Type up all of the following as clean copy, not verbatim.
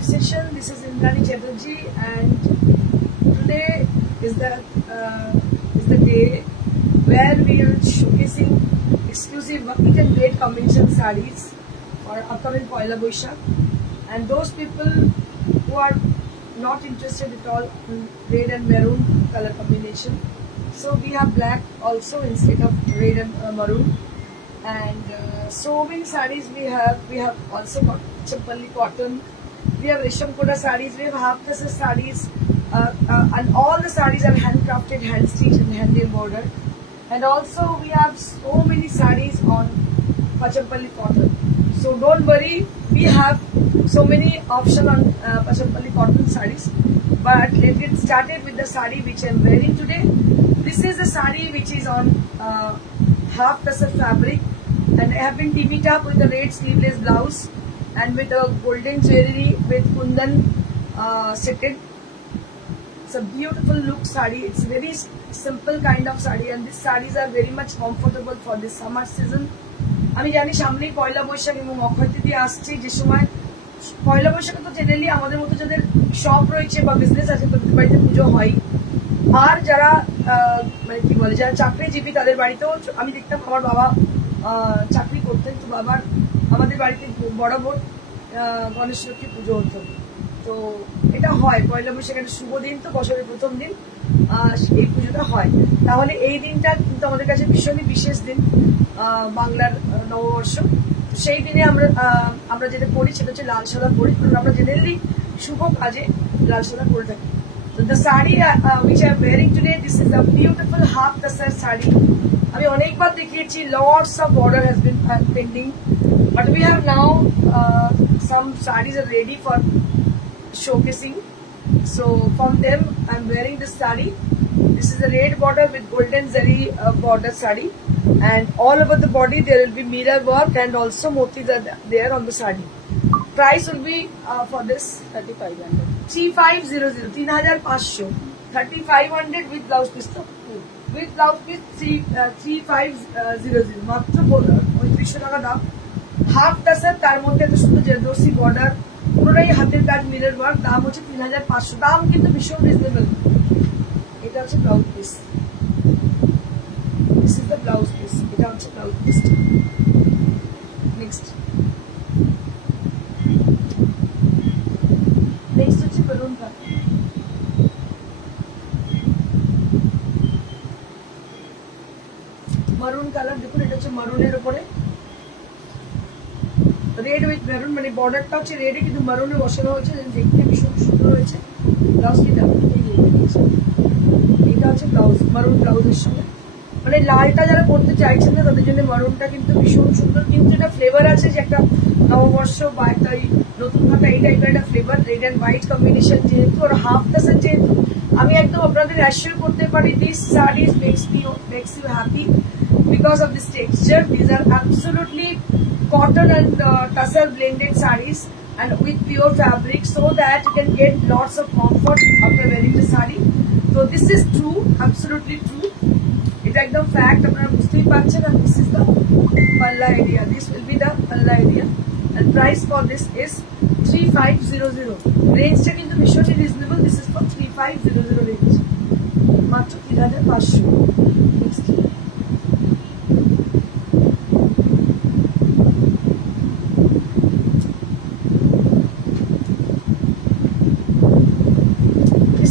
live session. This is Indrani Chatterjee, and today is the day where we are showcasing exclusive Eat and Great combination sarees for upcoming Poila Boishakh. And those people who are not interested at all in red and maroon color combination, so we have black also instead of red and maroon. And so many sarees we have also got Champali cotton, we have Resham Koda sarees, we have half pressed sarees, and all the sarees are handcrafted, hand stitched and hand embroidered. And also we have so many sarees on Pachampalli cotton. So don't worry, we have so many options on Pachampalli cotton sarees. But let's get started with the saree which I am wearing today. This is a saree which is on half tussar fabric, and I have been teaming up with a red sleeveless blouse and with a golden jewelry with kundan setted. It's a beautiful look saree. It's very simple kind of saree, and these sarees are very much comfortable for this summer season. আমি জানি সামনেই পয়লা বৈশাখ এবং অক্ষয় তৃতীয়া আসছে, যে সময় পয়লা বৈশাখে তো জেনারেলি আমাদের মতো যাদের শপ রয়েছে বা বিজনেস আছে তাদের বাড়িতে পুজো হয়। আর যারা মানে কি বলে যারা চাকরিজীবী তাদের বাড়িতেও আমি দেখতাম, আমার বাবা চাকরি করতেন, তো বাবার আমাদের বাড়িতে বড় বোন গণেশ লক্ষ্মী পুজো হতো। তো এটা হয় পয়লা বৈশাখ, একটা শুভ দিন, তো বছরের প্রথম দিন এই পুজোটা হয়। তাহলে এই দিনটা কিন্তু আমাদের কাছে ভীষণই বিশেষ দিন, বাংলার নববর্ষ। সেই দিনে আমরা যেটা করি সেটা হচ্ছে লাল সাদা পরি, কারণ আমরা জেনারেলি শুভ কাজে লাল সাদা পরে থাকি। So the saree which I am wearing today, this is a beautiful half tussar saree. আমি অনেকবার দেখিয়েছি, lots of order has been pending, but we have now some sarees are ready for showcasing. So from them I am wearing this saree. This is a red border with golden zari border saree, and all over the body there will be mirror work, and also motis are there on the saree. Price will be for this 3500. 3500 3500 3500 with blouse piece, to with blouse piece 3500 মাত্র 3500 টাকা দাম। হাফ টাসার, তার মধ্যে একটা সুন্দর জেরদোসি বর্ডার, পুরোটাই হাতের কাজ মিরর ওয়ার্ক, দাম হচ্ছে 3500। দাম কিন্তু ভীষণ রিজনেবল। এটা হচ্ছে blouse piece, this is the blouse piece, এটা হচ্ছে ব্লাউজ পিস। নেক্সট হচ্ছে মেরুন কালার। মারুন কালার দেখুন, এটা হচ্ছে মারুনের উপরে রেড উইথ মেরুন, মানে বর্ডারটা হচ্ছে রেডে কিন্তু মারুনে বসানো হয়েছে, দেখতে ভীষণ সুন্দর হয়েছে। ব্লাউজটা এটা হচ্ছে ব্লাউজ, মারুন ব্লাউজের সঙ্গে, মানে লালটা যারা পরতে চাইছেন না তাদের জন্য মারুনটা কিন্তু ভীষণ সুন্দর। কিন্তু এটা ফ্লেভার আছে যে একটা নববর্ষ বা একটা নতুন ভাবে এই টাইপের একটা flavour, red and white combination যেহেতু, আর হাফ টাসার যেহেতু, আমি একদম আপনাদের অ্যাসিওর করতে পারি this saris makes you happy because of this texture. This are absolutely cotton and tussar blended sarees and with pure fabric, so that you can get lots of comfort after wearing the saree. So this is true, absolutely true. It's like the fact আপনারা বুঝতেই পারছেন। and this is the palla area, this will be the palla area, and price for this is 3500. range টা কিন্তু ভীষণই reasonable. this is for 3500 range, মাত্র 3500।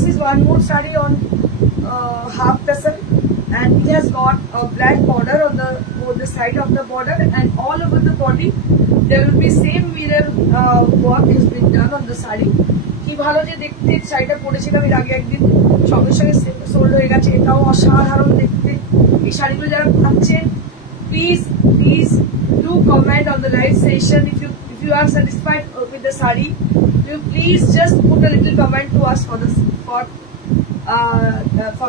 next one more saree on half tussar, and it has got a black border on the side of the border, and all over the body there will be same mirror work has been done on the saree. কি ভালো যে দেখতে শাড়িটা পরেছিলাম এর আগে একদিন, সঙ্গে সঙ্গে সোল্ড হয়ে গেছে। এটাও অসাধারণ দেখতে। এই শাড়িগুলো যারা পাচ্ছেন, please do comment on the live session if you are satisfied with the saree. You please just put a little comment to us for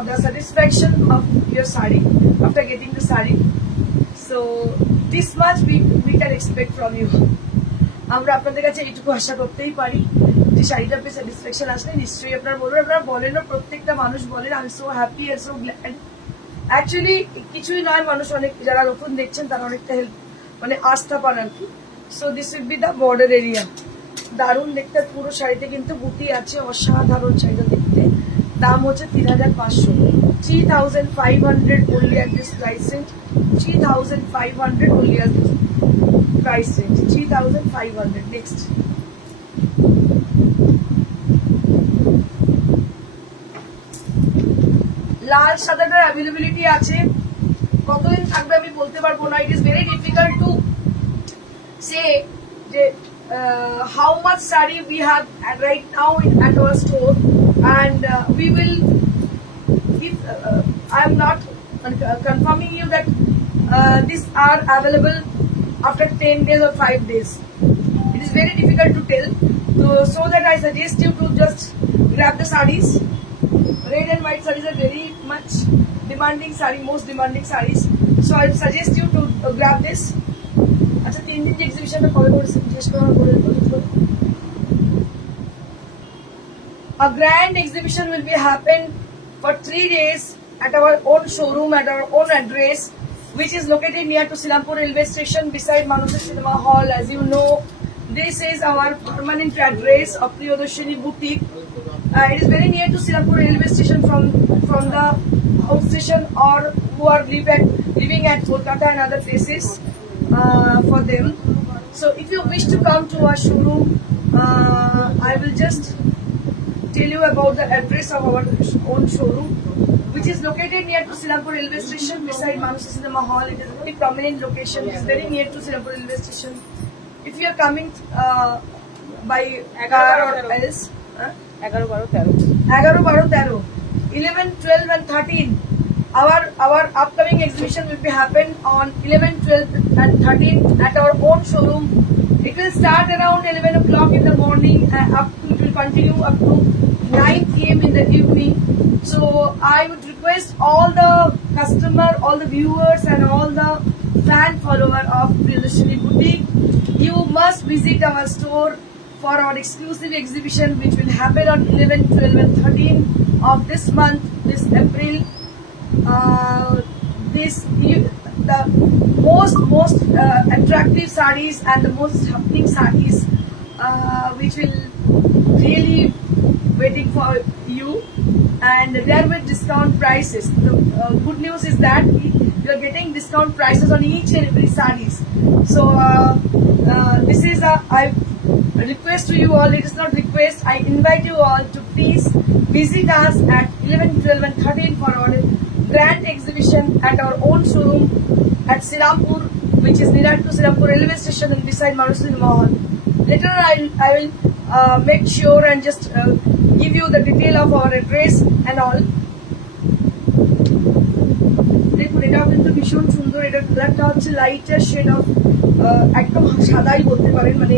the satisfaction of your saree after getting the saree. So this much we can expect from you. আমরা আপনাদের কাছে এইটুকু আশা করতেই পারি যে শাড়িটা পেয়ে স্যাটিসফ্যাকশন আসলে নিশ্চয়ই আপনারা বলবেন। আপনারা বলেনও, প্রত্যেকটা মানুষ বলেন আই এম সো হ্যাপি আর সো গ্ল্যাড। অ্যাকচুয়ালি কিছুই নয়, মানুষ অনেক যারা নতুন দেখছেন তারা অনেকটা হেল্প মানে আস্থা পান আর কি। So this will be the border area, দারুণ দেখতে পুরো শাড়িতে কিন্তু বুটি আছে, অসাধারণ শাড়িটা দেখতে। দাম হচ্ছে 3500, 3500 only at this price range, 3500 only at this price range, 3500. Next, লাল সাদাটার অ্যাভেলেবিলিটি আছে, কতদিন থাকবে আমি বলতে পারবো না। ইট is very difficult to say যে how much saree we have right now at our store, and we will give, I am not confirming you that these are available after 10 days or 5 days. It is very difficult to tell, so that I suggest you to just grab the sarees. Red and white sarees are very much demanding saree, most demanding sarees, so I suggest you to grab this. আচ্ছা, 3 দিন এক্সিবিশনটা কবে করেছেন জিজ্ঞেস করা বলে দিতে। A grand exhibition will be happen for 3 days at our own showroom, at our own address, which is located near to Silampur railway station beside Manusha Cinema Hall. As you know, this is our permanent address of Priyadarshini Boutique. It is very near to Silampur railway station from the home station, or who are living at Kolkata and other places, for them. So if you wish to come to our showroom, I will just tell you about the address of our own showroom, which is located near to Silampur railway station beside Manusha Cinema Hall. It is a very prominent location. It is very near to Silampur railway station. If you are coming by car or else, 11, 12, 13. 11, 12, 13, 11, 12 and 13. Our upcoming exhibition will be happen on 11, 12 and 13 at our own showroom. It will start around 11 o'clock in the morning and it will continue up to 9 p.m. in the evening. So I would request all the customer, all the viewers and all the fan follower of Priyadarshini Boutique, you must visit our store for our exclusive exhibition, which will happen on 11, 12 and 13 of this month, this April. The most attractive sarees and the most happening sarees, which will really waiting for you, and there with discount prices. The good news is that you are getting discount prices on each and every sarees. So this is I request to you all, it is not request, I invite you all to please visit us at 11, 12 and 13 for our grand exhibition at our own showroom at Silampur, which is near to Silampur railway station and beside Manusha Cinema Hall. Later I will make sure and just give you the detail of our address and all. দেখুন, এটাও কিন্তু ভীষণ সুন্দর। এটার কালারটা হচ্ছে lighter shade of, একদম সাদাই বলতে পারেন, মানে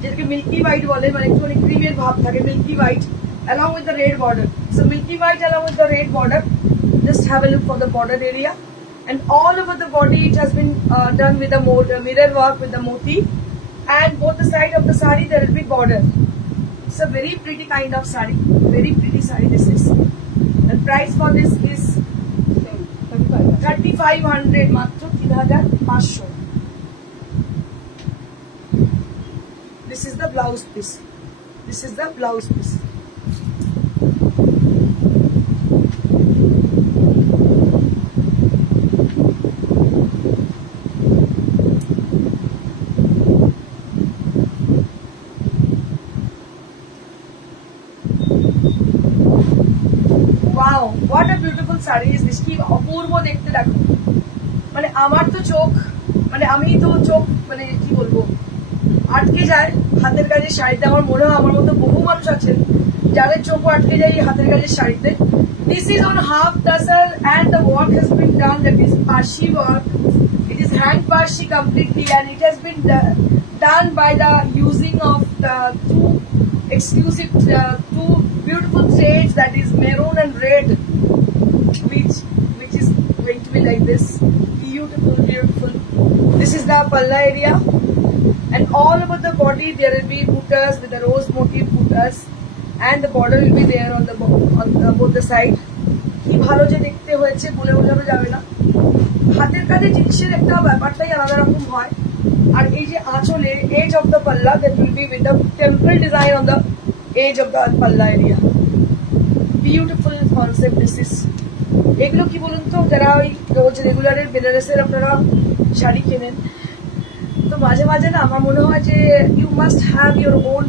যেটাকে মিল্কি হোয়াইট বলে, মানে একটু অনেক ক্রিমের ভাব থাকে, milky white along with the red border. So milky white along with the red border. Just have a look for the border area, and all over the body it has been done with the mirror work with the moti, and both the side of the sari there will be border. It's a very pretty kind of sari, very pretty sari this is. The price for this is 3500, মাত্র 3500. This is the blouse piece. This is the blouse piece. Wow, what a beautiful saree is this. কি অপূর্ব দেখতে দেখো, মানে আমার তো চোখ, মানে আমি তো চোখ, মানে কি বলবো, আটকে যায় হাতের কাজের শাড়িতে। আমার মনে হয় আমার মতো বহু মানুষ আছেন যাদের চোখও আটকে যায় এই হাতের কাজের শাড়িতে। This is on half tassel and the work has been done, that is Parshi work. It is hand Parshi completely, and it has been done by the using of the two exclusive two beautiful shades, that is maroon and red, which is going to be like this. Beautiful. This is the palla area, and all over the body there will be buttas with the rose motif buttas, and the border will be there on both the side. কি ভালো যে দেখতে হয়েছে, বলে বোঝানো যাবে না। হাতের কাজে জিনিসের একটা ব্যাপারটাই আলাদা রকম হয়। আর এই যে আঁচলে edge of the palla, that will be with the temple design on the edge of the palla area. Beautiful concept this is. এগুলো কি বলুন তো, যারা ওই রোজ রেগুলারের বেনারসের আপনারা শাড়ি কেনেন, তো মাঝে মাঝে না আমার মনে হয় যে you must have your own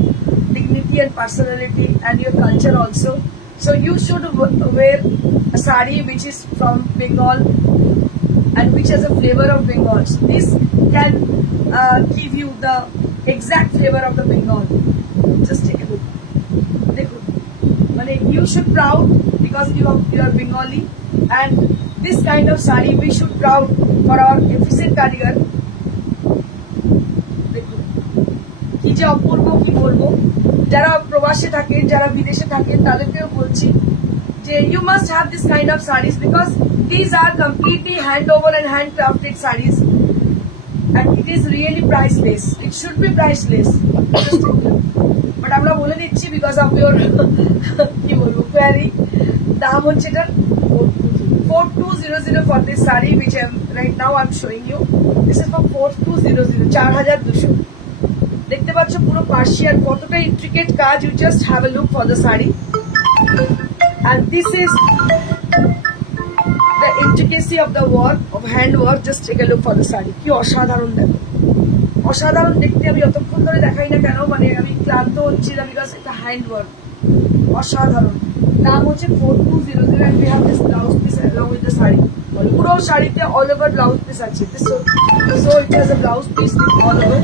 dignity and personality and your culture also. So you should wear a saree which is from Bengal and which has a flavor of Bengal. So this can give you the exact flavor of the Bengal. Just take a look. দেখুন, মানে you should proud because you are Bengali, and this kind of saree we should proud for our efficient কারিগর. দেখুন কি যে অপূর্ব, কি বলবো, যারা প্রবাসে থাকেন, যারা বিদেশে থাকেন, তাদেরকেও বলছি যে you must have this kind of sarees because these are completely hand over and handcrafted sarees and it is really priceless. It should be priceless. But আমরা বলে দিচ্ছি because of your কি বলবো query. দাম হচ্ছে এটা 4200 for this saree which right now I'm showing you. This is for 4200, 4200. দেখতে পাচ্ছ পুরো পার্সিয়ান কতটা ইন্ট্রিকেট কাজ. You just have a look for the saree. And this is the intricacy of the work, of hand work. Just take a look for the saree. কি অসাধারণ দেখো, অসাধারণ দেখতে. আমি যতক্ষণ ধরে দেখাই না কেন মানে আমি ক্লান্ত হচ্ছি না বিকজ এটা হ্যান্ড ওয়ার্ক, অসাধারণ. দাম হচ্ছে 4200 and we have this blouse piece along with the saree. পুরো শাড়িতে all over blouse piece আছে. So it has a blouse piece all over.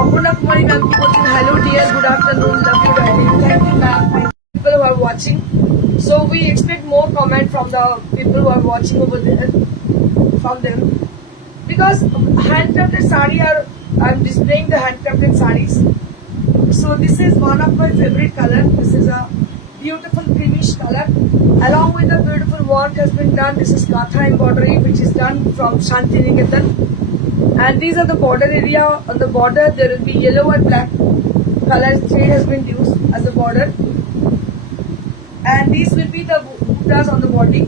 Aparna Kumari ma'am ki bolchen, hello dear, good afternoon, love you writing. Thank you ma'am. People who are watching, so we expect more comment from the people who are watching over there, from them, because handcrafted saree are, I'm displaying the handcrafted sarees. So this is one of my favorite color. This is a beautiful greenish color along with the beautiful work has been done. This is Katha embroidery which is done from Shantiniketan, and these are the border area. On the border there will be yellow and black color shade has been used as a border, and these will be the buttas on the body,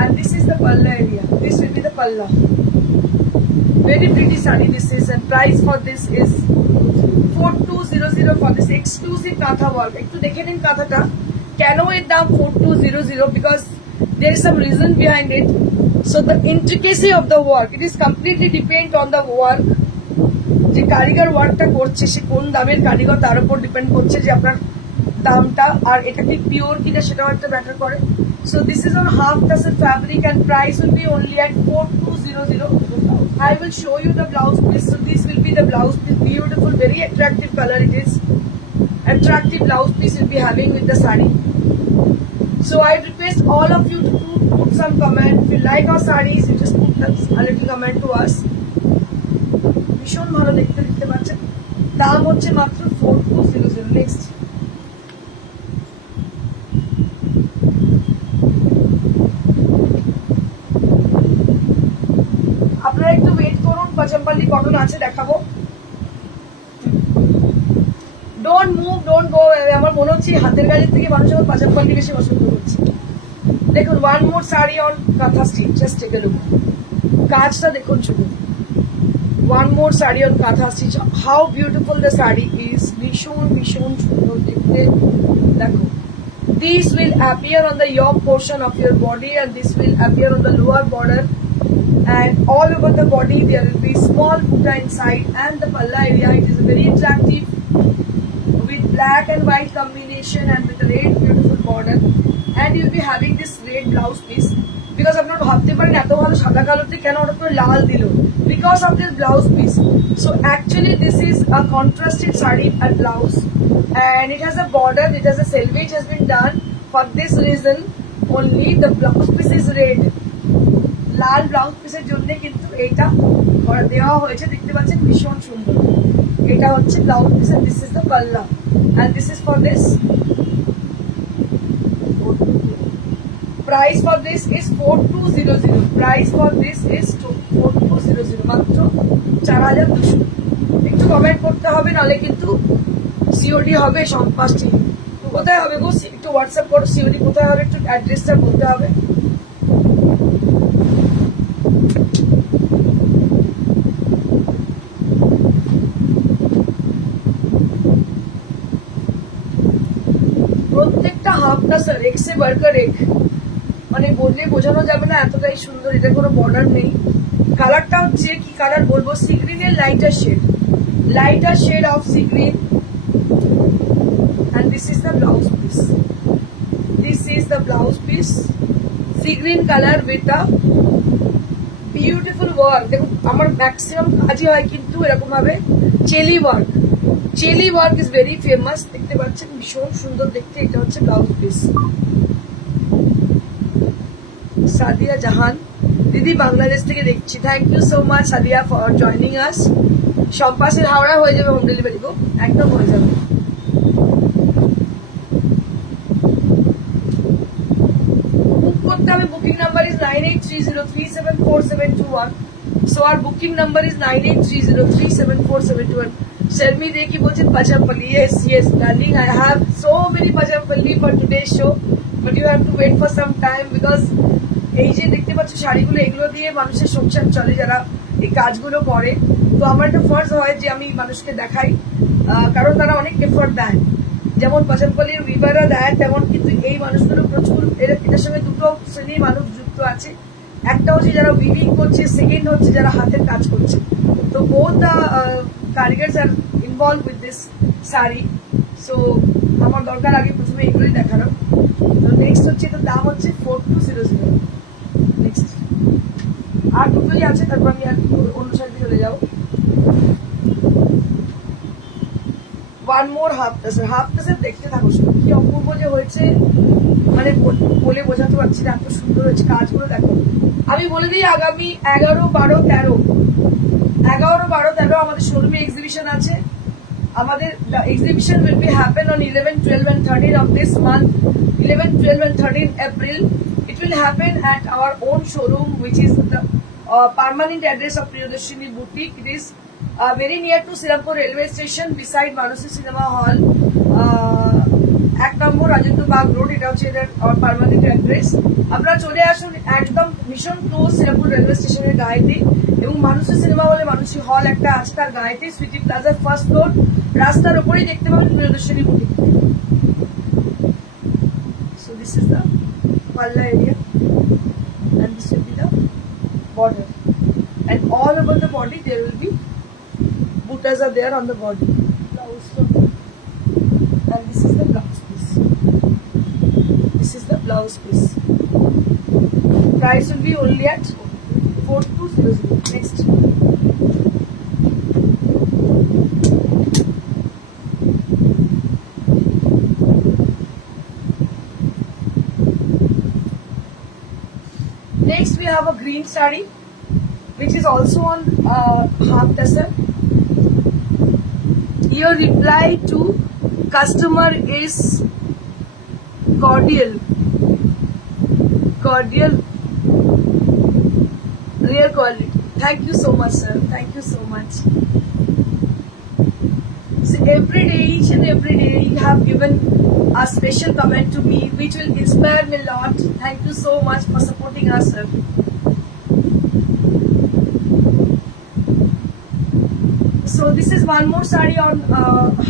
and this is the palla area. This will be the palla. Very pretty saree this is, and price for this is 4200 for this exclusive Katha work. একটু দেখে নিন কাঁথাটা কেন এর দাম 4200, because there is some reason behind it. So the intricacy of the work, it is completely depend on the work. যে কারিগর ওয়ার্কটা করছে সে কোন দামের কারিগর তার উপর ডিপেন্ড করছে যে আপনার দামটা, আর এটা কি পিওর কিনা সেটাও একটা ম্যাটার করে. So this is on half tussar fabric and price will be only at 4200. I will show you the blouse piece. So this will be the blouse piece, beautiful, very attractive color it is. Attractive blouse piece will be having with the saree. So I request all of you to put some comment. If you like our sarees, you just put a little comment to us. ভীষণ ভালো দেখতে, দেখতে পাচ্ছেন. দাম হচ্ছে মাত্র 4200. নেক্সট আপনারা একটু ওয়েট করুন, পচমপল্লি কটন আছে দেখাবো. Don't move, don't go. আমার মনে হচ্ছে হাতের কাজের থেকে মানুষ এখন পচমপল্লি বেশি পছন্দ করছে. দেখুন one more sari on kantha stitch. Just take a look, কাজটা দেখুন শুধু. One more saree on Katha stitch. How beautiful the saree is. ভীষণ ভীষণ সুন্দর দেখতে. দেখো, this will appear on the yoke portion of your body and this will appear on the lower border, and all over the body there will be small butta inside, and the palla area, it is very attractive with black and white combination and with a red beautiful border, and you will be having this red blouse piece. Because আপনারা ভাবতে পারেন এত ভালো সাদা কালোতে কেন ওটা পুরো লাল দিল, because of this blouse piece. So actually this is a contrasted saree and blouse, and it has a border, it has a selvage has been done. For this reason only the blouse piece is red. লাল ব্লাউজ পিসের জন্য কিন্তু এটা দেওয়া হয়েছে. দেখতে পাচ্ছেন ভীষণ সুন্দর. এটা হচ্ছে blouse piece and this is the palla, and this is for this. Price for this is 4200. Price for this is 4200. মাত্র 4200. একটু কমেন্ট করতে হবে, নাহলে কিন্তু সিওডি হবে পাঁচটি. কোথায় হবে গো? একটু হোয়াটসঅ্যাপ করো, সিওডি কোথায় হবে একটু অ্যাড্রেসটা বলতে হবে. প্রত্যেকটা হাফটা স্যার এক্সে বার্কার এক, মানে বললে বোঝানো যাবে না এতটাই সুন্দর। এটা কোনো বর্ডার নেই। কালারটা হচ্ছে কি কালার বলবো, সি গ্রিনের lighter shade of sea green. and this is the blouse piece. This is the blouse piece, sea green color with a beautiful work. দেখুন আমার ম্যাক্সিমাম কাজই হয় কিন্তু এরকম ভাবে চেলি ওয়ার্ক ইজ ভেরি ফেমাস। দেখতে পাচ্ছেন ভীষণ সুন্দর দেখতে। এটা হচ্ছে ব্লাউজ পিস। সাদিয়া জাহান দিদি বাংলাদেশ থেকে দেখছি, thank you so much Sadia for joining us. সব পাশের হাওড়া হয়ে যাবে হোম ডেলিভারি গো, একদম হয়ে যাবে। Booking number is 9830374721. So our booking number is 9830374721. Sharmi Dekhi bolche Pachampalli. Yes, darling. I have so many Pachampalli for today's show, but you have to wait for some time because এই যে দেখতে পাচ্ছ শাড়িগুলো, এগুলো দিয়ে মানুষের সংসার চলে যারা এই কাজগুলো করে। তো আমার একটা ফর্জ হয় যে আমি মানুষকে দেখাই, কারণ তারা অনেক এফোর্ট দেয়। যেমন পাচানপল্লির উইভাররা দেয়, তেমন কিন্তু এই মানুষগুলো প্রচুর। এটার সঙ্গে দুটো শ্রেণীর মানুষ যুক্ত আছে। একটা হচ্ছে যারা উইভিং করছে, সেকেন্ড হচ্ছে যারা হাতের কাজ করছে। তো বোথ দ্য কারিগর্স আর involve with this saree. So আমার দরকার আগে প্রথমে এগুলোই দেখানো। তো নেক্সট হচ্ছে, এটার দাম হচ্ছে 4200। নেক্সট আর দুটোই আছে, তারপর আমি আর অন্য শাড়িতে চলে যাবো। ওয়ান মোর হাফ টাসের দেখতে থাকো, কি অপূর্ব যে হয়েছে, মানে বলে বোঝাতে পারছি না, এত সুন্দর হয়েছে কাজগুলো। দেখো আমি বলে দিই, আগামী 11, 12, 13 আমাদের শোরুমে এক্সিবিশন আছে। আমাদের exhibition will be happen on 11, 12 and 13 of this month. 11, 12 and 13 April. It will happen at our own showroom, which is the permanent address of Priyadarshini Boutique. It is very near to Sirampur railway station, beside Manusi Cinema Hall, 1 number Rajendra bug road. এটা হচ্ছে এদের permanent address. আপনারা চলে আসুন, একদম ভীষণ ক্লোজ Serampore railway স্টেশনের গায়েতে, এবং মানুষি সিনেমা হলে মানুষি হল একটা আছে তার গায়েতে, সুইটি প্লাজার ফার্স্ট ফ্লোর, রাস্তার ওপরেই দেখতে পাবেন Priyadarshini boutique. So this is the Palla area and this will be the border, and all over the body there will be buttas are there on the body. And this is the blouse piece. This is the blouse piece. Price will be only at 4200. Next. Next we have a green sari, which is also on half tassel. Your reply to customer is cordial, rare quality. Thank you so much, sir. Thank you so much. So every day, each and every day, you have given a special comment to me, which will inspire me a lot. Thank you so much for supporting us, sir. So this is one more sari on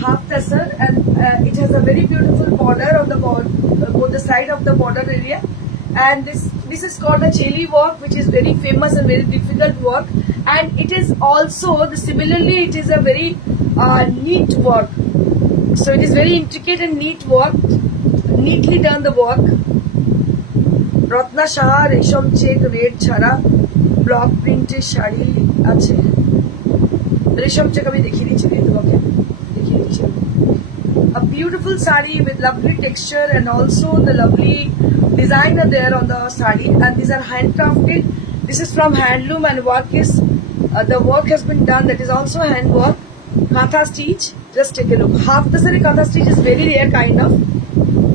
half tassel, and it has a very beautiful border on the both the side of the border area, and this is called the cheli work, which is very famous and very difficult work, and it is also similarly it is a very neat work. So it is very intricate and neat work, neatly done the work. Ratna Shah রেশম check red ছাড়া ব্লক প্রিন্টের শাড়ি আছে। রেশম চেক আমি দেখিয়ে দিচ্ছি, তোমাকে দেখিয়ে দিচ্ছি। A beautiful sari with lovely texture and also the lovely design are there on the sari, and these are handcrafted. This is from handloom, and work is the work has been done, that is also hand work. Katha stitch, just take a look. Half the sari katha stitch is very rare kind of.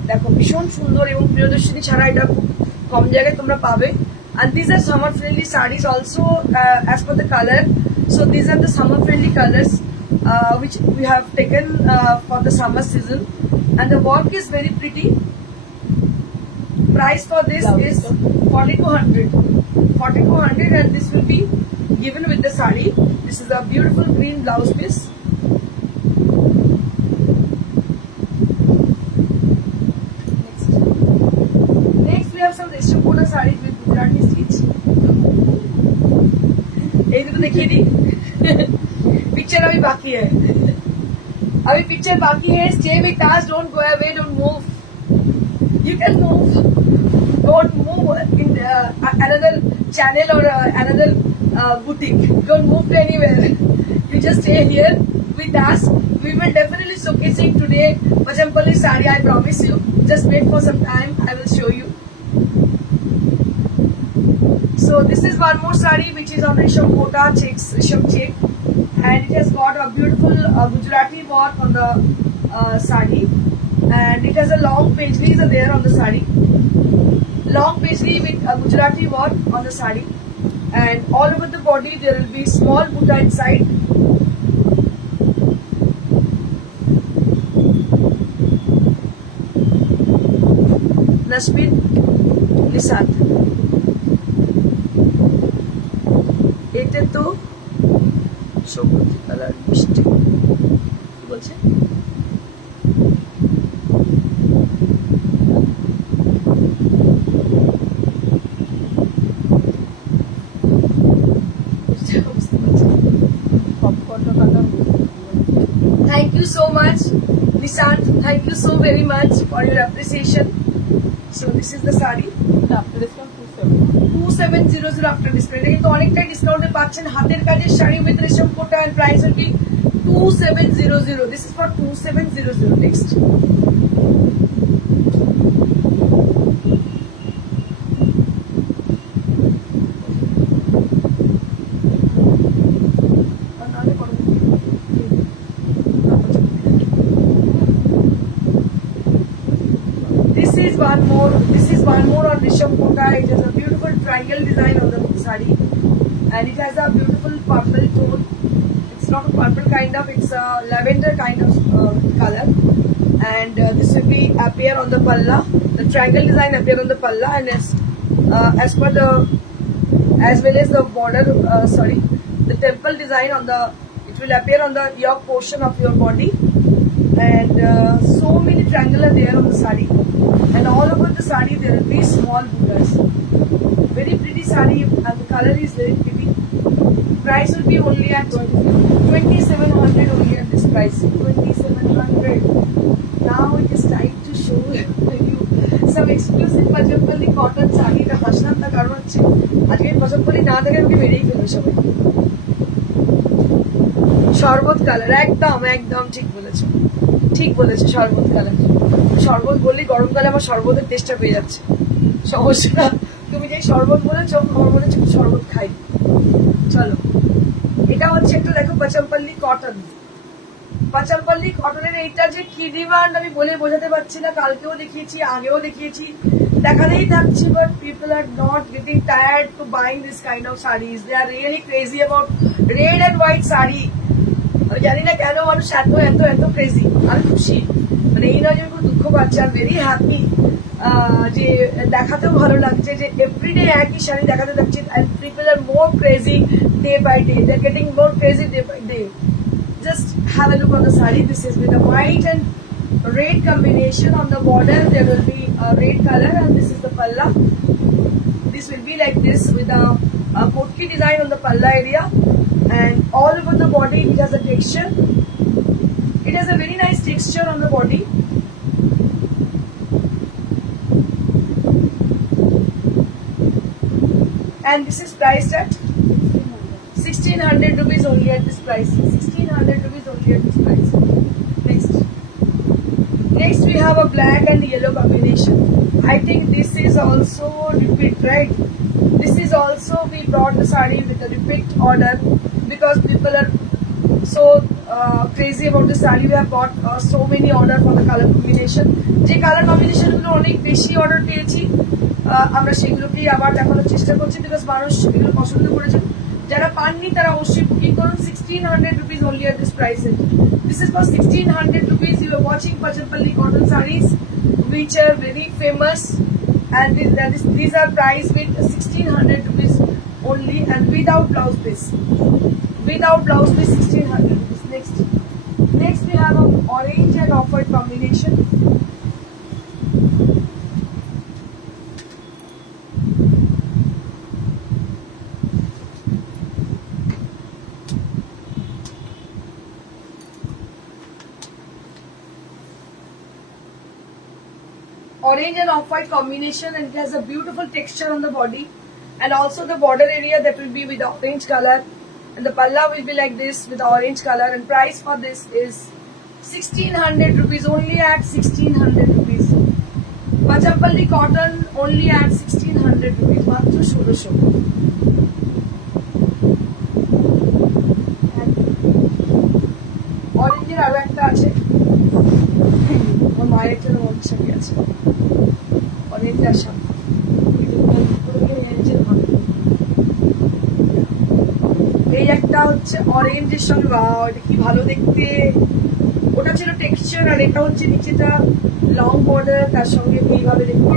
দেখো ভীষণ সুন্দর, এবং প্রিয়দর্শিনী ছাড়া এটা খুব কম জায়গায় তোমরা পাবে। And these are summer friendly sarees also, as per the color. So these are the summer friendly colors which we have taken for the summer season, and the work is very pretty. Price for this is 4200, and this will be given with the sari. This is a beautiful green blouse piece. sarees with Gujarati stitch. এই দুটো দেখিয়ে দিই পিকচার अभी बाकी है अभी पिक्चर बाकी है stay with us don't go away don't move you can move don't move in another channel or another boutique don't move to anywhere you just stay here with us we will definitely showcasing today Pachampalli saree I promise you just wait for some time I will show you. So this is one more saree which is on Risham Kota checks, Risham check, and it has got a beautiful Gujarati work on the saree, and it has a long paisleys are there on the saree, long paisley with Gujarati work on the saree, and all over the body there will be small butta inside. Nashbin Nisat. এটা তো সবুজ কালার মিষ্টি কি বলছে Thank you so much Nishant thank you so very much for your appreciation. So this is the saree after discount 27 2700 after discount এটা কিন্তু অনেকটাই ডিসকাউন্টে পাচ্ছেন হাতের কাজের শাড়ি উইথ রেশম Kota and price will be 2700 this is for 2700 next This is one more on Risham Kota. It has a beautiful triangle design on the saree, and it has a beautiful purple tone. It's not a purple kind of, it's a lavender kind of color. And this will be appear on the palla. The triangle design appear on the palla, and as per the as well as the border. The temple design on the it will appear on the yoke portion of your body, and so many triangle are there on the saree. And all over the saree there will be small buttas. Very pretty saree and the color is very pretty. Price will be only at 2700 only at this price. 2700. Now it is time to show you some exclusive Pachampalli cotton saree. এটা হাসলাম তার কারণ হচ্ছে আজকে Pachampalli না দেখে আমি বেরিয়ে ফেলবো সবাই। শরবত কালার একদম একদম ঠিক বলেছো শরবত কালার শরবত বললি গরমকালে আমার শরবতের টেস্টটা পেয়ে যাচ্ছে সমস্যা তুমি যে শরবত বলেছো আমার মনে হচ্ছে শরবত খাই চলো এটা হচ্ছে একটা দেখো Pachampalli কটনের এইটা যে কি ডিমান্ড আমি বলে বোঝাতে পারছি না কালকেও দেখিয়েছি আগেও দেখিয়েছি দেখাতেই থাকছি but people are not getting tired to buying this kind of sarees they are really crazy about red and white saree আমি জানি না কেন মানুষ এত ক্রেজি আমি খুশি মানে এই নয় যে খুব দুঃখ পাচ্ছি আর ভেরি হ্যাপি যে দেখাতেও ভালো লাগছে যে এভরিডে একই শাড়ি দেখাতে থাকছে and people are more crazy day by day they're getting more crazy day by day just have a look on the saree this is with a white and red combination on the border there will be a red color and this is the palla this will be like this with a potki design on the palla area and all over the body it has a texture it has a very nice texture on the body and this is priced at 1600 rupees only at this price 1600 rupees only at this price next we have a black and yellow combination I think this is also repeat right this is also we brought the saree with a repeat order because people are so crazy about the saree we have got so many order for the color combination যে colour combination গুলো অনেক বেশি অর্ডার পেয়েছি আমরা সেগুলোকেই আবার দেখানোর চেষ্টা করছি বিকজ মানুষ এগুলো পছন্দ করেছে যারা পাননি তারা অবশ্যই বুকিং করুন 1600 rupees only at this price this is for 1600 rupees you are watching Pachampalli cotton sarees which are very famous and these are priced with 1600 rupees only and without blouse piece 1600 rupees next we have a orange and off-white combination orange and off-white combination, and it has a beautiful texture on the body, and also the border area that will be with the orange color, and the palla will be like this with the orange color, and price for this is 1600 rupees, only at 1600 rupees. Pachampalli cotton only at 1600 rupees, মাত্র 1600। অরেঞ্জের আরো একটা আছে, আমার মায়ের একটা অরেঞ্জ শাড়ি আছে, অরেঞ্জ আর সাদা, এই একটা হচ্ছে অরেঞ্জের সঙ্গে, বাহ এটা কি ভালো দেখতে, ওটা ছিল টেক্সচার আর এটা হচ্ছে নিচেটা লং বর্ডার, তার সঙ্গে এইভাবে দেখতে।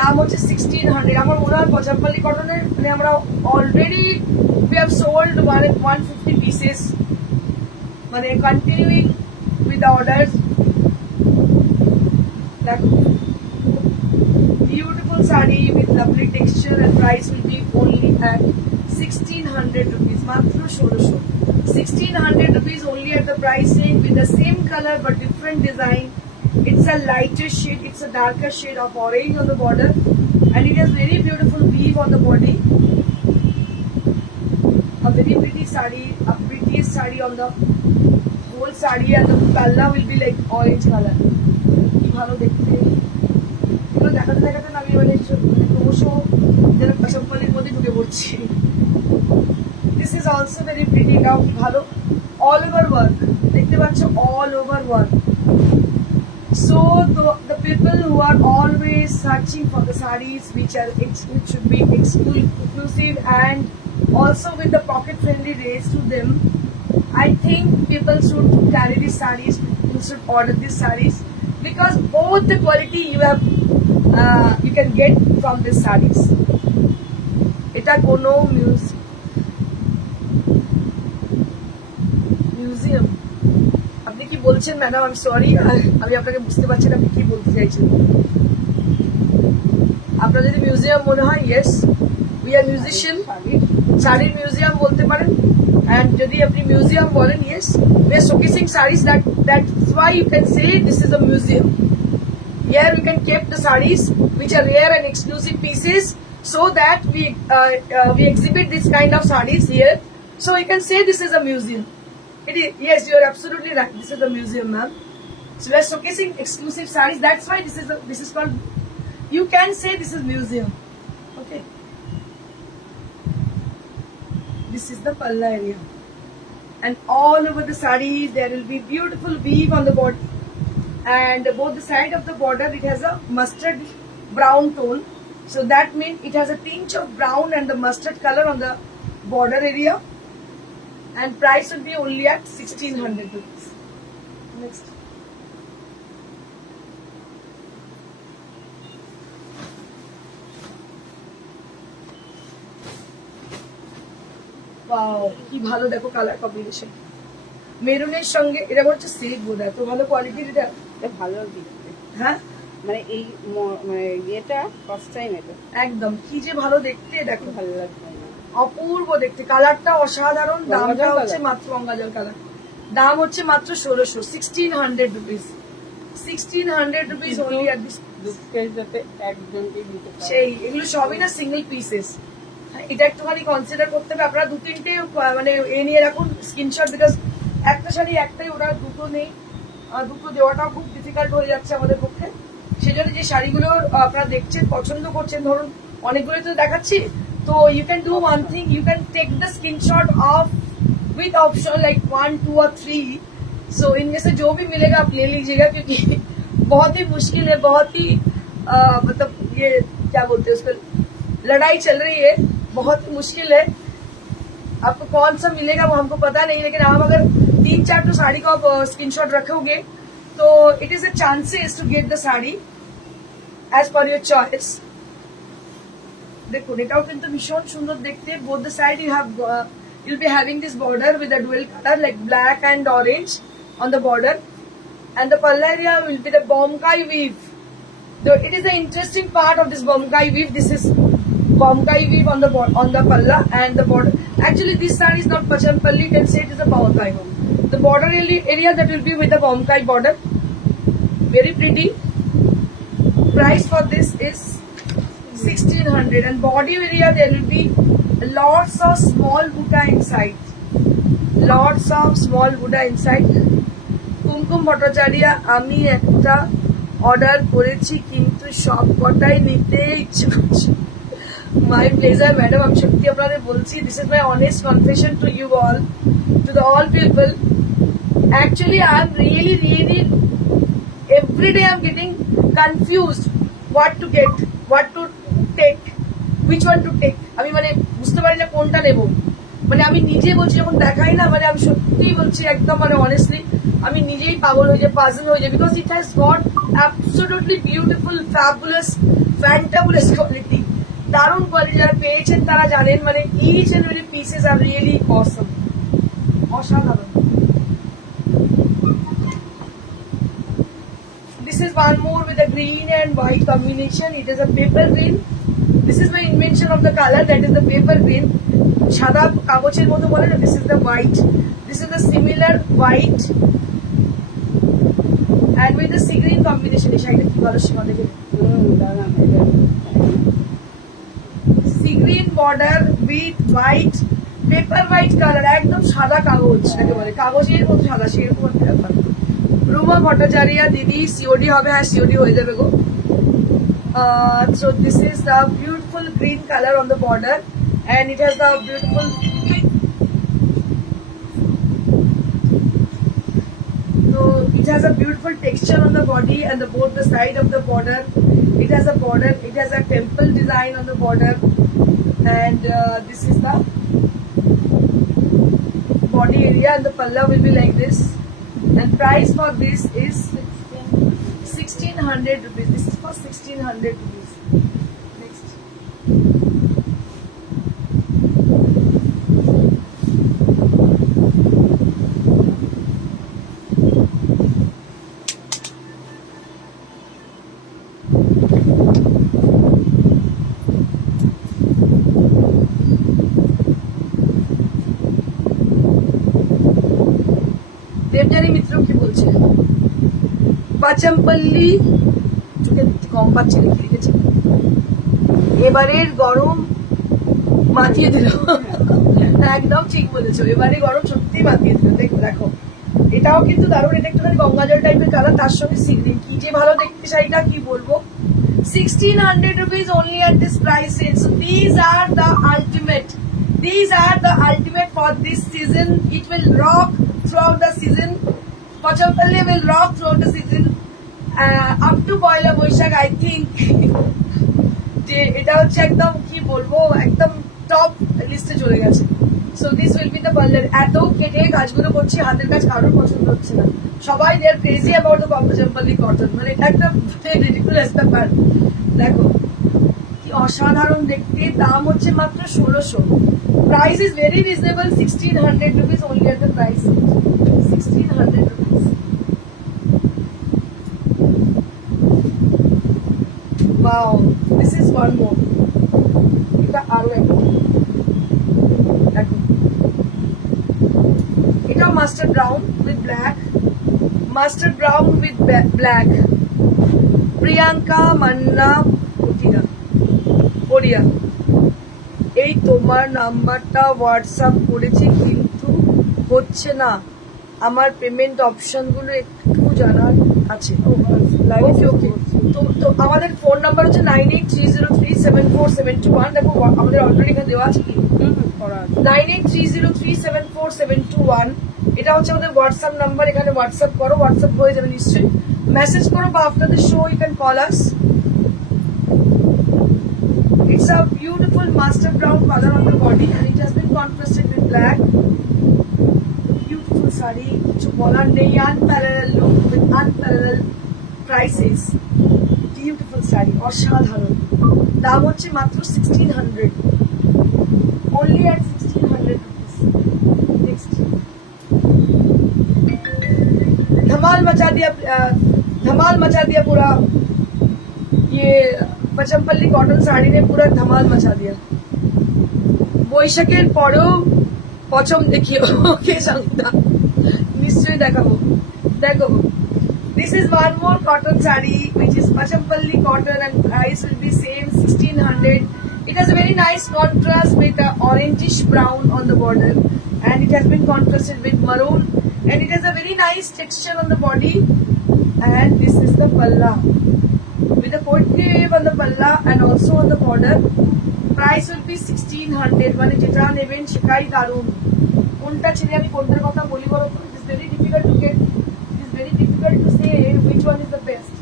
দাম হচ্ছে 1600। আমার মনে হয় পচাম্পাল্লি কটনের মানে আমরা অলরেডি উই হ্যাভ সোল্ড 150 পিসেস, মানে কন্টিনিউইং উইথ দ্য অর্ডার। দেখো beautiful saree with lovely texture, and price will be only at 1600 rupees, matro 1600। 1600 rupees only at the price range, with the same color but different design. It's a lighter shade, it's a darker shade of orange on the border, and it has very beautiful weave on the body. A very pretty saree, a prettiest saree on the whole saree, and the palla will be like orange color. কি ভালো দেখতে, এগুলো দেখাতে দেখাতে না আমি মানে ক্রমশ যেন পচাম্পাল্লির মধ্যে ঢুকে পড়ছি। This is also very pretty, এটাও কি ভালো, অল ওভার ওয়ার্ক দেখতে পাচ্ছ, all over work. So the people who are always searching for the sarees which should be exclusive and also with the pocket friendly rates to them, I think people should carry these sarees, people should order these sarees, because both the quality you can get from these sarees. এটা কোনো মিউজিয়াম, আপনি কি বলছেন ম্যাডাম? আমি সরি, আমি আপনাকে বুঝতে পারছি না আপনি কি বলতে চাইছেন। আপনার যদি মিউজিয়াম মনে হয়, ইয়েস উই আর মিউজিশিয়ান, শাড়ির মিউজিয়াম বলতে পারেন। and যদি আপনি মিউজিয়াম বলেন, yes we are showcasing sarees, that's why you can say this is a museum. Here we can keep the sarees which are rare and exclusive pieces, so that we exhibit this kind of sarees here, so you can say this is a museum. It is, yes, you are absolutely right, this is a museum, ma'am. So we are showcasing exclusive sarees, that's why this is called, you can say this is museum. Okay, this is the palla area, and all over the saree there will be beautiful weave on the body, and both the side of the border it has a mustard brown tone, so that means it has a tinge of brown and the mustard color on the border area, and price will be only at 1600 rupees. Next, wow, কি ভালো দেখো colour combination, মেরুনের সঙ্গে এটা হচ্ছে সিল্ক, বোধহয় এত ভালো কোয়ালিটির এটা। এটা ভালো দেখতে, হ্যাঁ মানে এই মানে এটা ফার্স্ট টাইম, এটা একদম কি যে ভালো দেখতে, দেখো ভালো লাগছে, অপূর্ব দেখতে, কালারটা অসাধারণ। দামটা হচ্ছে মাত্র গঙ্গাজল কালার, দাম হচ্ছে মাত্র 1600 রুপিস, 1600 রুপিস only at this। দুঃখের যাতে একজনকে দিতে পারে, সেই এগুলো সবই না সিঙ্গেল পিসেস, এটা একটুখানি কনসিডার করতে হবে আপনারা। দু তিনটে মানে এ নিয়ে রাখুন স্ক্রিনশট, বিকজ একটা শাড়ি একটাই, ওরা দুটো নেই, দুটো দেওয়াটাও খুব ডিফিকাল্ট হয়ে যাচ্ছে আমাদের পক্ষে। সেজন্য যে শাড়িগুলো আপনারা দেখছেন পছন্দ করছেন, ধরুন অনেকগুলো তো দেখাচ্ছি, तो you can do one thing, you can take the screenshot of with option like 1, 2 और 3, so इनमें से जो भी मिलेगा आप ले लीजिएगा, क्योंकि बहुत ही मुश्किल है, बहुत ही मतलब ये क्या बोलते हैं उसको, लड़ाई चल रही है, बहुत ही मुश्किल है। आपको कौन सा मिलेगा वो हमको पता नहीं, लेकिन आप अगर 3-4 तो साड़ी का आप स्क्रीनशॉट रखोगे तो it is a chances to get the sari as per your choice. দেখুন এটাও কিন্তু ভীষণ সুন্দর দেখতে, both the side you'll be having this border with a dual color like black and orange on the border, and the palla area will be the bomkai weave. It is the interesting part of this bomkai weave. This is bomkai weave on the palla and the border. Actually this saree is not pachampalli, you can say it is a bomkai. The border area that will be with the bomkai border, very pretty. price for this is 1600 and body area there will be lots of small buta inside. Lots of small buta inside. কুমকুম ভট্টাচার্য আমি একটা অর্ডার করেছি কিন্তু সব কটাই নিতে ইচ্ছে করছে। My pleasure madam, আমি সত্যি আপনাদের বলছি, this is my honest confession to you all, to the all people. Actually, I am really every day I am getting confused what to get, what to take, which one to take. আমি মানে বুঝতে পারি না কোনটা নেব। মানে আমি নিজে বলছি যখন দেখাই না, মানে আমি সত্যিই বলছি একদম মানে অনেস্টলি আমি নিজেই পাগল হয়ে যাই, পাজল হয়ে যাই, because it has got absolutely beautiful fabulous fantabulous quality. দারুণ কোয়ালিটি, যারা পেয়েছেন তারা জানেন, মানে each and every pieces are really awesome, অসাধারণ। This is one more with a green and white combination. It is a paper green. This is my invention of the color, that is the paper green. সাদা কাগজের মতো বলে না, this is the white. This is the similar white and with the sea green combination. এই শাড়িটা কি ভালো সীমা দেখে, sea green border with white paper white color, একদম সাদা কাগজ একেবারে কাগজের মতো সাদা, সেরকম একটা ব্যাপার। রুমা ভট্টাচার্য দিদি সিওডি হবে? হ্যাঁ সিওডি হয়ে যাবে গো। So this is the beautiful green color on the border and it has the beautiful texture on the body and both the side of the border. It has a border, it has a temple design on the border and this is the body area and the palla will be like this. And price for this is 1600 rupees. This is for 1600 rupees. Next. Debjani মিত্র কি বলছে? পাচামপল্লী কম পাচ্ছে লিখেছে, এবারের গরম মাতিয়ে দিল। একদম ঠিক বলেছো, এবারে গরম সত্যি মাতিয়ে দিল। দেখো এটাও কিন্তু দারুণ, এটা একটুখানি গঙ্গা জল টাইপের কালার, তার সঙ্গে সিগ্রিন, কি যে ভালো দেখতে শাড়িটা, কি বলবো। 1600 rupees only at this price range. So these are the ultimate. These are the ultimate for this season. It will rock throughout the season. Pachampalli will rock throughout the season up to Poila Boishakh, I think. যে এটা হচ্ছে একদম কি বলবো, একদম টপ লিস্টে চলে গেছে। So this will be the parlour. এত কেটে কাজগুলো করছি, হাতের কাজ কারোর পছন্দ হচ্ছে না, সবাই দে আর ক্রেজি অ্যাবাউট দ্য পাচামপল্লি কটন, মানে এটা একটা রিডিকুলাস ব্যাপার। দেখো কি অসাধারণ দেখতে, দাম হচ্ছে মাত্র 1600। Price is very reasonable, 1600 rupees only at the price, 1600 rupees. Wow, this is one more. এটা আরো একটা দেখো, এটা mustard brown with black, mustard brown with black. Priyanka মান্না পড়িয়া, এই তোমার নাম্বারটা হোয়াটসঅ্যাপ করেছি কিন্তু হচ্ছে না, আমার পেমেন্ট অপশন গুলো একটু জানার আছে। ওকে ওকে, তো আমাদের ফোন নাম্বার হচ্ছে 9830374721। দেখো আমাদের অলরেডি এখানে দেওয়া আছে কি, 9830374721। এটা হচ্ছে আমাদের হোয়াটসঅ্যাপ নাম্বার, এখানে হোয়াটসঅ্যাপ করো, হোয়াটসঅ্যাপ হয়ে যাবে নিশ্চয়ই, মেসেজ করো বা after the show you can call us. It's a beautiful master brown color on the body and it has been contrasted with black. Beautiful saree, কিছু বলার নেই, unparalleled look with unparalleled prices. Beautiful saree, অসাধারণ। দাম হচ্ছে মাত্র 1600, only at 1600 rupees. Next. धमाल मचा दिया पूरा, ये পাচামপল্লি কটন শাড়ি নিয়ে পুরো ধামাল মাচা দিয়া। বৈশাখের পরেও পছন্দ দেখিও, ওকে সঙ্গীতা নিশ্চয়ই দেখাবো। দেখো This is one more cotton saree which is Pachampalli cotton and price will be same 1600. It has a very nice contrast with orangish brown on the border and it has been contrasted with maroon and it has a very nice texture on the body and this is the palla with the coat sleeve on the palla and also on the border. Price will be 1600. মানে যেটা নেবেন সেটাই দারুণ। কোনটা ছেড়ে আমি কোনটার কথা বলি বলো তো? It is very difficult to get. It is very difficult to say which one is the best.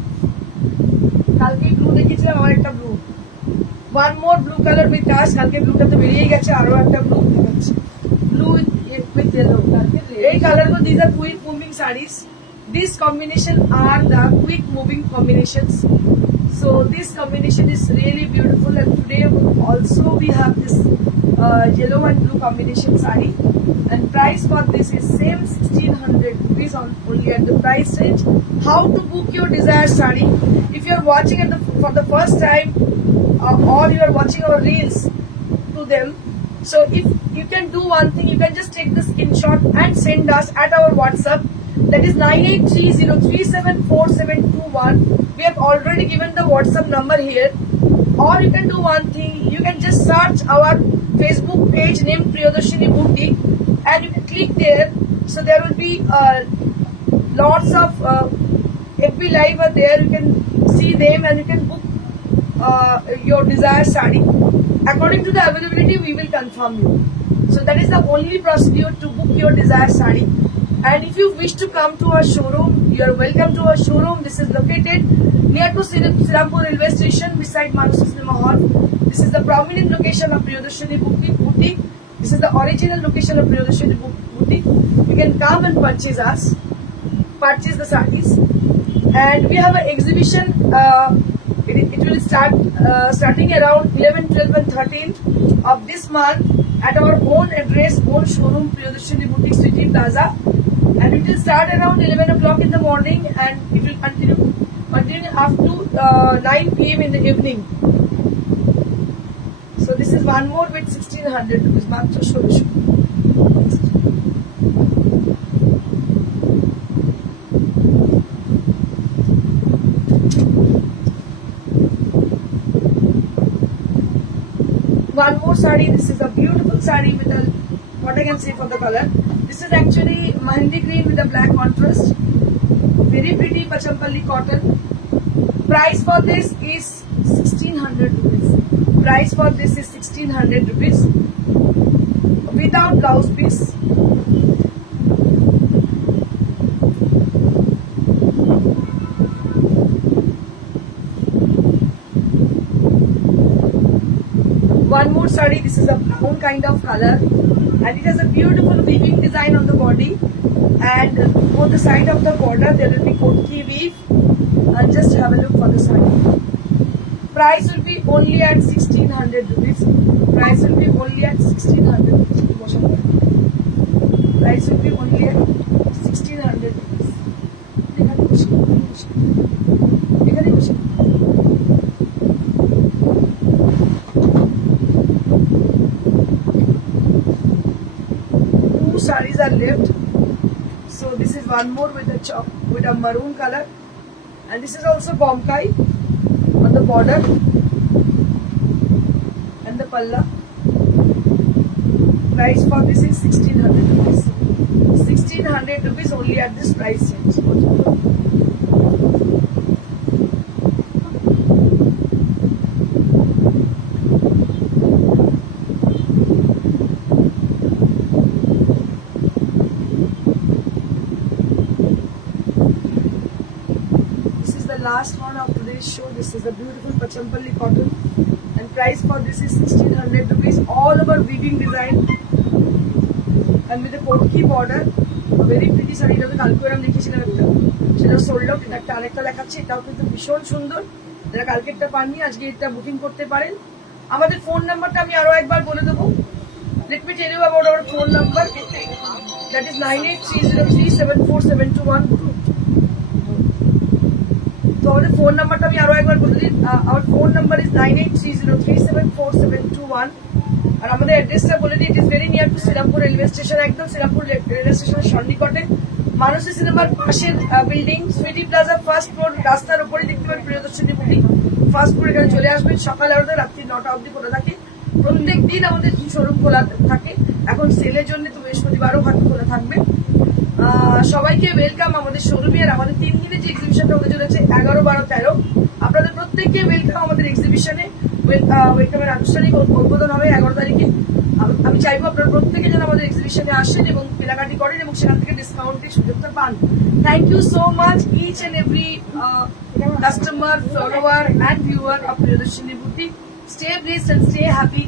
কালকে ব্লু দেখেছিলাম আমার একটা blue. One more blue color with us. কালকে ব্লুটা তো বেরিয়ে গেছে আরো একটা ব্লু দেখাচ্ছি। Blue with yellow. এই কালারগুলো these are quick moving sarees. This combination are the quick moving combinations. So this combination is really beautiful and today also we have this yellow and blue combination saree and price for this is same 1600 rupees on only at the price range. How to book your desired saree? If you are watching for the first time or you are watching our reels to them, so if you can do one thing, you can just take the screenshot and send us at our WhatsApp. That is 9830374721. We have already given the WhatsApp number here. Or you can do one thing. You can just search our Facebook page named Priyadarshini Boutique, and you can click there. So there will be lots of FB Live are there. You can see them and you can book your desired saree. According to the availability, we will confirm you. So that is the only procedure to book your desired saree. And if you wish to come to our showroom, you are welcome to our showroom. This is located near to Sirampur railway station beside Manusa Cinema Hall. This is the prominent location of Priyadarshini Boutique. This is the original location of Priyadarshini Boutique. You can come and purchase the sarees. And we have an exhibition. It will start starting around 11, 12 and 13 of this month at our own address, own showroom, Priyadarshini Boutique City Plaza. And it will start around 11 o'clock in the morning and it will continue up to 9 p.m. in the evening. So this is one more with 1600 rupees. Matra Shobishu. One more saree. This is a beautiful saree with a, what I can say for the color. This is actually Mahindi green with a black contrast. Very pretty Pachampalli cotton. Price for this is 1600 rupees. Price for this is 1600 rupees. Without blouse piece. One more saree. This is a brown kind of color. And it has a beautiful weaving design on the body and on the side of the border there will be kotki weave and just have a look for the saree. Price will be only at 1600 rupees. Price will be only at 1600 rupees. Price will be only at 1600 rupees. Sarees are left. So this is one more with a maroon color, and this is also bomkai on the border and the palla. Price for this is 1600 rupees. 1600 rupees only at this price range. Last one of today's show. This is a beautiful Pachampalli cotton and price for this is 1600 rupees. All over weaving design and with a kotki border. Very pretty saree. এটা তো কালকে আমি দেখেছিলাম একটা, সেটা sold out. এটা একটা আরেকটা দেখাচ্ছি, এটাও কিন্তু ভীষণ সুন্দর। যারা কালকেরটা পাননি আজকে এটা বুকিং করতে পারেন। আমাদের ফোন নাম্বারটা আমি আরো একবার বলে দেবো। Let me tell you about our phone number. That is 9830374721. তো আমাদের ফোন নাম্বারটা আমি আরো একবার বলে দিই। আমার ফোন নাম্বার ইজ 9830374721 আর আমাদের অ্যাড্রেসটা বলে দিই। It is very near to Serampore railway station, একদম শ্রীরামপুর রেলওয়ে স্টেশনের সন্নিকটে মানসী সিনেমার পাশের building sweety plaza first floor, রাস্তার উপরে দেখতে পাবেন প্রিয়দর্শনী বুটিক। ফার্স্ট ফ্লোর এখানে চলে আসবেন, সকাল 11টা রাত্রি 9টা অবধি খোলা থাকে। প্রত্যেক দিন আমাদের শোরুম খোলা থাকে, এখন সেলের জন্য তো বৃহস্পতিবারও হয়তো খোলা থাকবে। সবাইকে ওয়েলকাম আমাদের শোরুমে। আর আমাদের 3 দিনে যে এক্সিবিশনটা হতে চলেছে 11, 12, 13, আপনাদের প্রত্যেককে ওয়েলকাম আমাদের এক্সিবিশনে। ওয়েলকামের আনুষ্ঠানিক উদ্বোধন হবে 11 তারিখে। আমি চাইবো আপনারা প্রত্যেকে যেন আমাদের এক্সিবিশনে আসেন এবং কেনাকাটি করেন এবং সেখান থেকে ডিসকাউন্টের সুযোগটা পান। Thank you so much each and every customer, follower and viewer of Priyadarshini boutique. Stay blessed and stay happy.